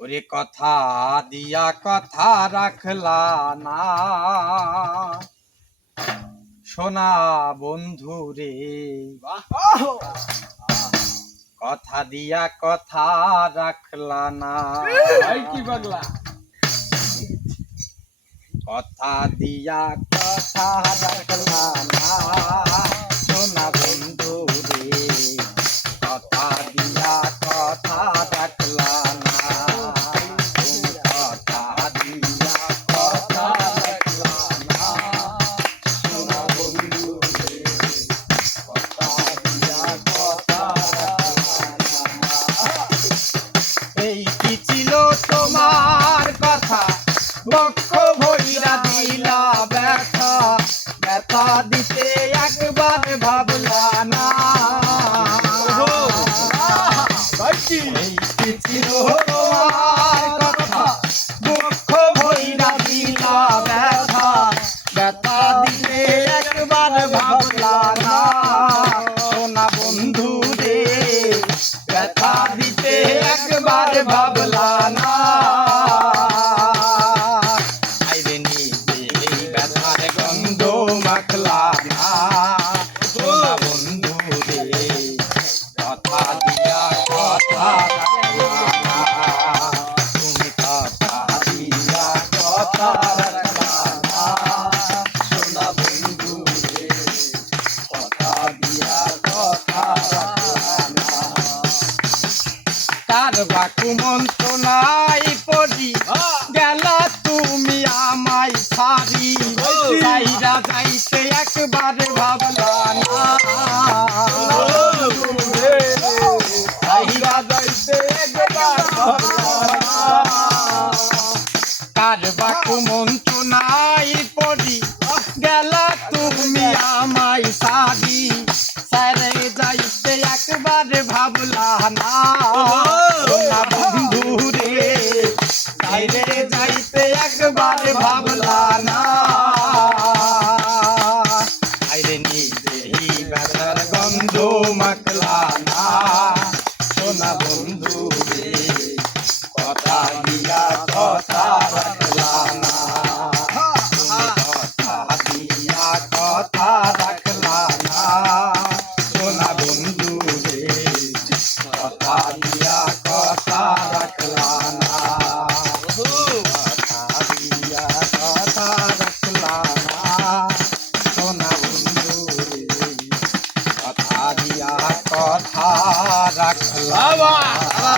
ওরে কথা দিয়া কথা রাখলা না সোনা বন্ধু রে, কথা দিয়া কথা রাখলা না। কি পাগলা কথা দিয়া কথা রাখলা না সোনা বন্ধু রে, কথা দিয়া কথা রাখলা না। কথা দিয়া কথা রাখলা না সোনা বন্ধু রে, কথা দিয়া কথা রাখলা না। এই কি ছিল তোমার কথা, বক্ষ ভইরা দিলা ব্যথা, ব্যথা দিতে একবার ভাবলা না। এই কি ছিল তোমার কথা, বক্ষ ভইরা দিলা ব্যথা, ব্যথা দিতে একবার ভাবলা না সোনা বন্ধু রে, ব্যথা দিতে একবার ভাবলা না। আইরে নিজে এই ব্যথার গন্ধ মাখলা না সোনা বন্ধু রে, কথা দিয়া কথা রাখলা না। তুমি কথা দিয়া কথা রাখলা না সোনা বন্ধু রে, কথা দিয়া কথা রাখলা না। তার বাকু মন্ত্রণাই পড়ি গেলা তুমি আমায় সারি, সাইরা যাইতে একবার ভাবলা না। সাইরা যাইতে একবার ভাবলা না। তার বাকু মন্ত্রণাই পড়ি গেলা তুমি আমায় সারি, সারে যাইতে একবার ভাবলা না সোনা বন্ধু রে, সাইরে যাইতে একবার ভাবলা না। আইরে নিজেই ব্যথার গন্ধ মাখলা না সোনা বন্ধু রে, কথা দিয়া কথা রাখলা না। তুমি কথা দিয়া কথা রাখলা না সোনা বন্ধু রে, কথা দিয়া কথা রাখলা না। কথা দিয়া কথা রাখলা না সোনা বন্ধু রে, কথা দিয়া কথা রাখলা না।